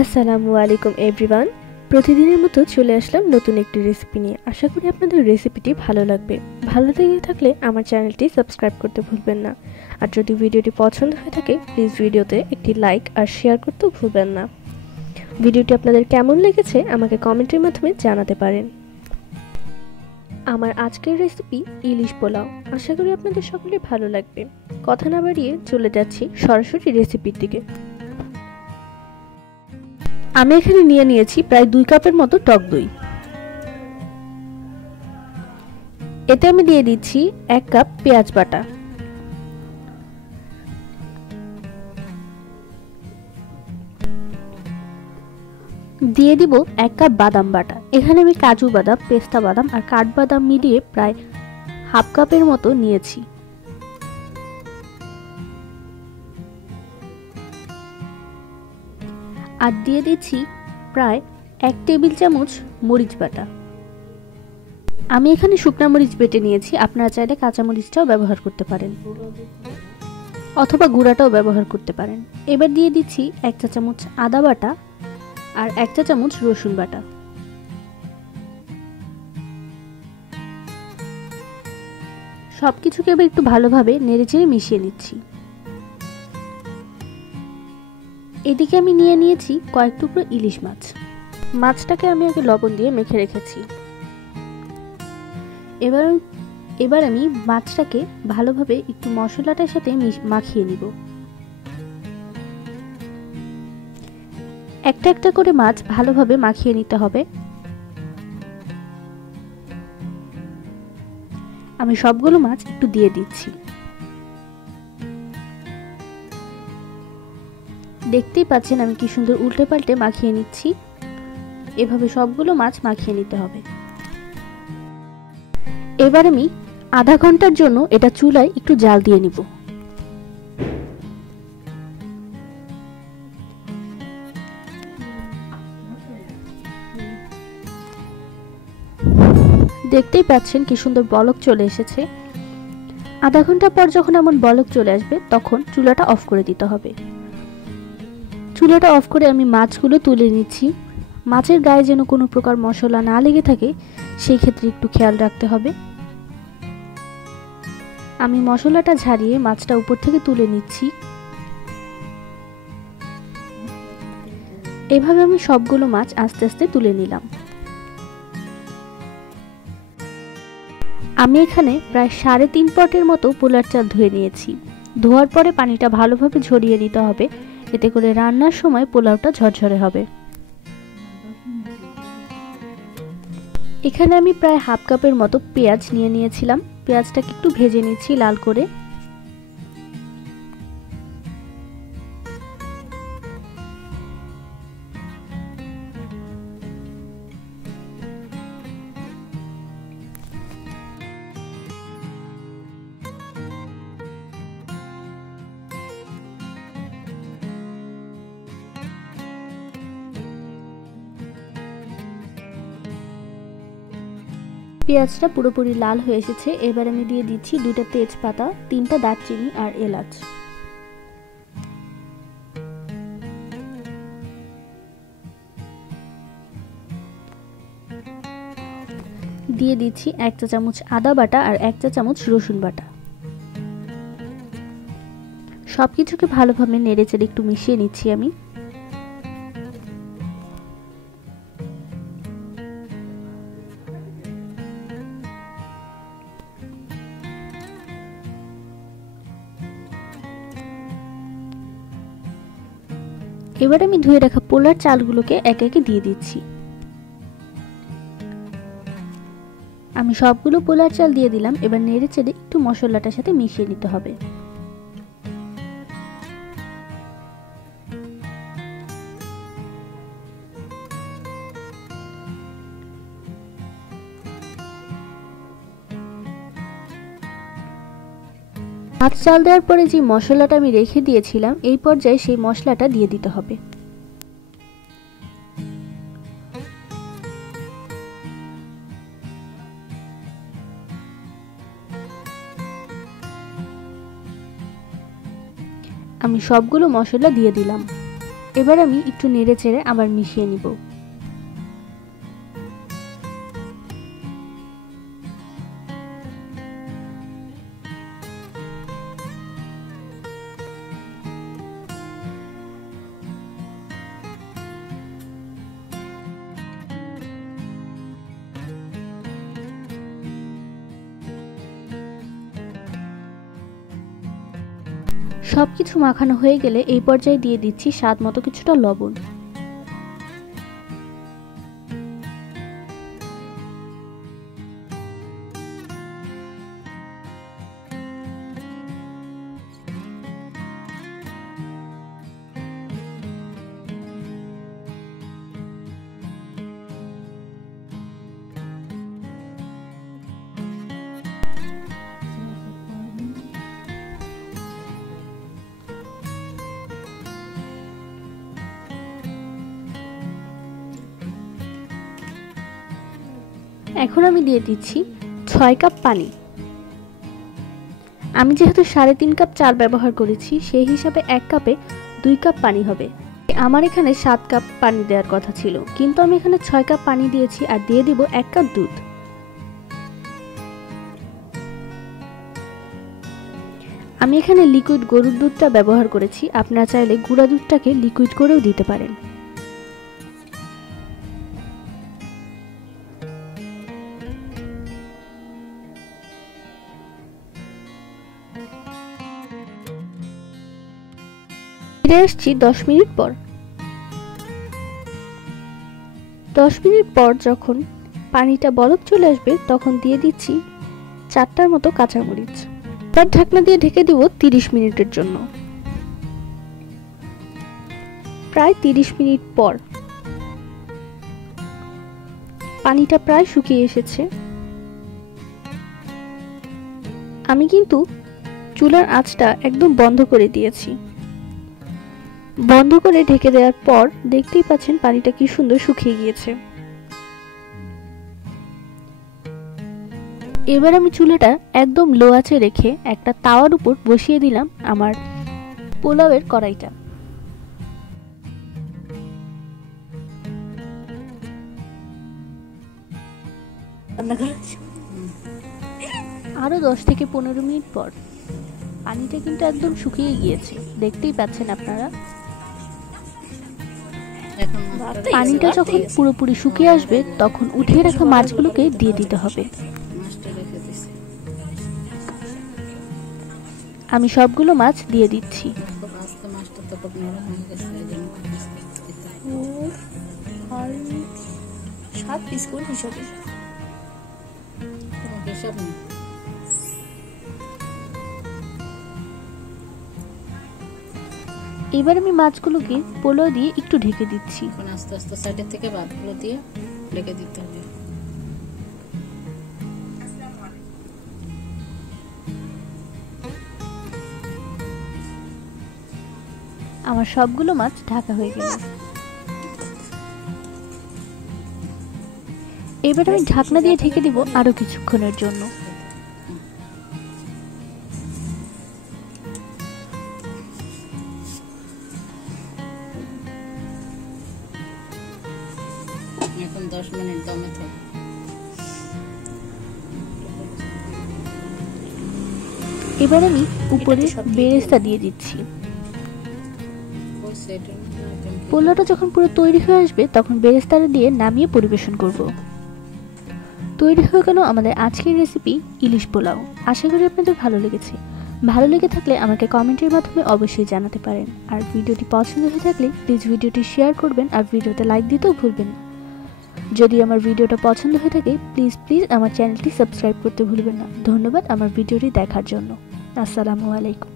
আসসালামু আলাইকুম এভরিওয়ান। প্রতিদিনের মতো চলে আসলাম নতুন একটি রেসিপি নিয়ে। আশা করি আপনাদের রেসিপিটি ভালো লাগবে। ভালো লেগে থাকলে আমার চ্যানেলটি সাবস্ক্রাইব করতে ভুলবেন না। আর যদি ভিডিওটি পছন্দ হয়ে থাকে প্লিজ ভিডিওতে একটি লাইক আর শেয়ার করতেও ভুলবেন না। ভিডিওটি আপনাদের কেমন লেগেছে আমাকে কমেন্টের মাধ্যমে জানাতে পারেন। আমার আজকের রেসিপি ইলিশ পোলাও। আশা করি আপনাদের সকলের ভালো লাগবে। কথা না বাড়িয়ে চলে যাচ্ছি সরাসরি রেসিপির দিকে। আমি এখানে নিয়ে নিয়েছি প্রায় 2 কাপের মতো টক দই। এতে আমি দিয়ে দিচ্ছি 1 কাপ পেঁয়াজ বাটা, দিয়ে দিব 1 কাপ বাদাম বাটা। এখানে আমি কাজু বাদাম, পেস্তা বাদাম আর কাঠবাদাম মিলিয়ে প্রায় হাফ কাপের মতো নিয়েছি। আর দিয়ে দিচ্ছি প্রায় 1 টেবিল চামচ মরিচ বাটা। আমি এখানে শুকনা মরিচ বেটে নিয়েছি, আপনারা চাইলে কাঁচা মরিচটাও ব্যবহার করতে পারেন অথবা গুঁড়াটাও ব্যবহার করতে পারেন। এবার দিয়ে দিচ্ছি 1 চা চামচ আদা বাটা আর 1 চা চামচ রসুন বাটা। সবকিছুকে এবার একটু ভালোভাবে নেড়েচেড়ে মিশিয়ে নিচ্ছি। এদিকে আমি নিয়ে নিয়েছি কয়েক টুকরো ইলিশ মাছ। মাছটাকে আমি আগে লবণ দিয়ে মেখে রেখেছি। এবার আমি মাছটাকে ভালোভাবে একটু মশলাটার সাথে মাখিয়ে নিব। একটা একটা করে মাছ ভালোভাবে মাখিয়ে নিতে হবে। আমি সবগুলো মাছ একটু দিয়ে দিচ্ছি। দেখতেই পাচ্ছেন আমি কি সুন্দর উল্টে পাল্টে মাখিয়ে নিচ্ছি। এভাবে সবগুলো মাছ মাখিয়ে নিতে হবে। এবার আমি আধা ঘন্টার জন্য এটা চুলায় একটু জাল দিয়ে নিব। দেখতেই পাচ্ছেন কি সুন্দর বলক চলে এসেছে। আধা ঘন্টা পর যখন এমন বলক চলে আসবে তখন চুলাটা অফ করে দিতে হবে। চুলাটা অফ করে আমি মাছগুলো তুলে নিচ্ছি। মাছের গায়ে যেন কোনো প্রকার মশলা না লেগে থাকে সেই ক্ষেত্রে একটু খেয়াল রাখতে হবে। আমি মশলাটা ঝারিয়ে মাছটা উপর থেকে তুলে নিচ্ছি। এভাবে আমি সবগুলো মাছ আস্তে আস্তে তুলে নিলাম। আমি এখানে প্রায় 3.5 পটের মতো পোলার চাল ধুয়ে নিয়েছি। ধোয়ার পরে পানিটা ভালোভাবে ঝরিয়ে নিতে হবে, এতে করে রান্নার সময় পোলাওটা ঝরঝরে হবে। এখানে আমি প্রায় হাফ কাপের মতো পেঁয়াজ নিয়ে নিয়েছিলাম। পেঁয়াজটাকে একটু ভেজে নিচ্ছি লাল করে। পেঁয়াজটা পুরোপুরি লাল হয়ে এসেছে। এবার আমি দিয়ে দিচ্ছি 2টা তেজপাতা, 3টা দারচিনি আর এলাচ। দিয়ে দিচ্ছি 1 চা চামচ আদা বাটা আর 1 চা চামচ রসুন বাটা। সবকিছুকে ভালোভাবে নেড়েচেড়ে একটু মিশিয়ে নিচ্ছি আমি। এবার আমি ধুয়ে রাখা পোলার চালগুলোকে একে একে দিয়ে দিচ্ছি। আমি সবগুলো পোলার চাল দিয়ে দিলাম। এবার নেড়েচেড়ে একটু মশলাটার সাথে মিশিয়ে নিতে হবে। মাছ চাল দেওয়ার পরে যে মশলাটা আমি রেখে দিয়েছিলাম এই পর্যায়ে সেই মশলাটা দিয়ে দিতে হবে। আমি সবগুলো মশলা দিয়ে দিলাম। এবার আমি একটু নেড়ে চেড়ে আবার মিশিয়ে নিব। সবকিছু মাখানো হয়ে গেলে এই পর্যায়ে দিয়ে দিচ্ছি স্বাদ মতো কিছুটা লবণ। এখন আমি দিয়ে দিচ্ছি 6 কাপ পানি। আমি যেহেতু 3.5 কাপ চাল ব্যবহার করেছি, সেই হিসাবে 1 কাপে 2 কাপ পানি হবে। আমার এখানে 7 কাপ পানি দেওয়ার কথা ছিল, কিন্তু আমি এখানে 6 কাপ পানি দিয়েছি আর দিয়ে দিব 1 কাপ দুধ। আমি এখানে লিকুইড গরুর দুধটা ব্যবহার করেছি, আপনারা চাইলে গুঁড়া দুধটাকে লিকুইড করেও দিতে পারেন। ফিরে আসছি 10 মিনিট পর। 10 মিনিট পর যখন পানিটা বলক চলে আসবে, তখন দিয়ে দিচ্ছি 4টার মতো কাঁচামরিচ। তার ঢাকনা দিয়ে ঢেকে দিব 30 মিনিটের জন্য। প্রায় 30 মিনিট পর পানিটা প্রায় শুকিয়ে এসেছে। আমি কিন্তু চুলার আঁচটা একদম বন্ধ করে দিয়েছি। বন্ধ করে ঢেকে দেওয়ার পর দেখতেই পাচ্ছেন পানিটা কি সুন্দর শুকিয়ে গিয়েছে। এবার আমি চুলাটা একদম লো আঁচে রেখে একটা তাওয়ার উপর বসিয়ে দিলাম আমার পোলাওয়ের কড়াইটা। আরো 10 থেকে 15 মিনিট পর পানিটা কিন্তু একদম শুকিয়ে গিয়েছে, দেখতেই পাচ্ছেন আপনারা। পানিটা যখন পুরোপুরি শুকিয়ে আসবে, তখন উঠিয়ে রাখা মাছগুলোকে দিয়ে দিতে হবে। আমি সবগুলো মাছ দিয়ে দিচ্ছি। এবার আমি মাছগুলোকে পোলাও দিয়ে একটু ঢেকে দিচ্ছি। আস্তে আস্তে সাইডের থেকে ভাতগুলো দিয়ে ঢেকে দিতে হবে। আমার সবগুলো মাছ ঢাকা হয়ে গেল। এবার আমি ঢাকনা দিয়ে ঢেকে দিব আরো কিছুক্ষণের জন্য। এখন 10 মিনিট দমে থাকবে। এবার আমি উপরে বেরেস্তা দিয়ে দিচ্ছি। পোলাওটা যখন পুরো তৈরি হয়ে আসবে, তখন বেরেস্তাটা দিয়ে নামিয়ে পরিবেশন করব। তৈরি হয়ে গেল আমাদের আজকের রেসিপি ইলিশ পোলাও। আশা করি আপনাদের ভালো লেগেছে। ভালো লেগে থাকলে আমাকে কমেন্টের মাধ্যমে অবশ্যই জানাতে পারেন। আর ভিডিওটি পছন্দ হয়ে থাকলে প্লিজ ভিডিওটি শেয়ার করবেন আর ভিডিওতে লাইক দিতেও ভুলবেন না। যদি আমার ভিডিওটা পছন্দ হয়ে থাকে প্লিজ আমার চ্যানেলটি সাবস্ক্রাইব করতে ভুলবেন না। ধন্যবাদ আমার ভিডিওটি দেখার জন্য। আসসালামু আলাইকুম।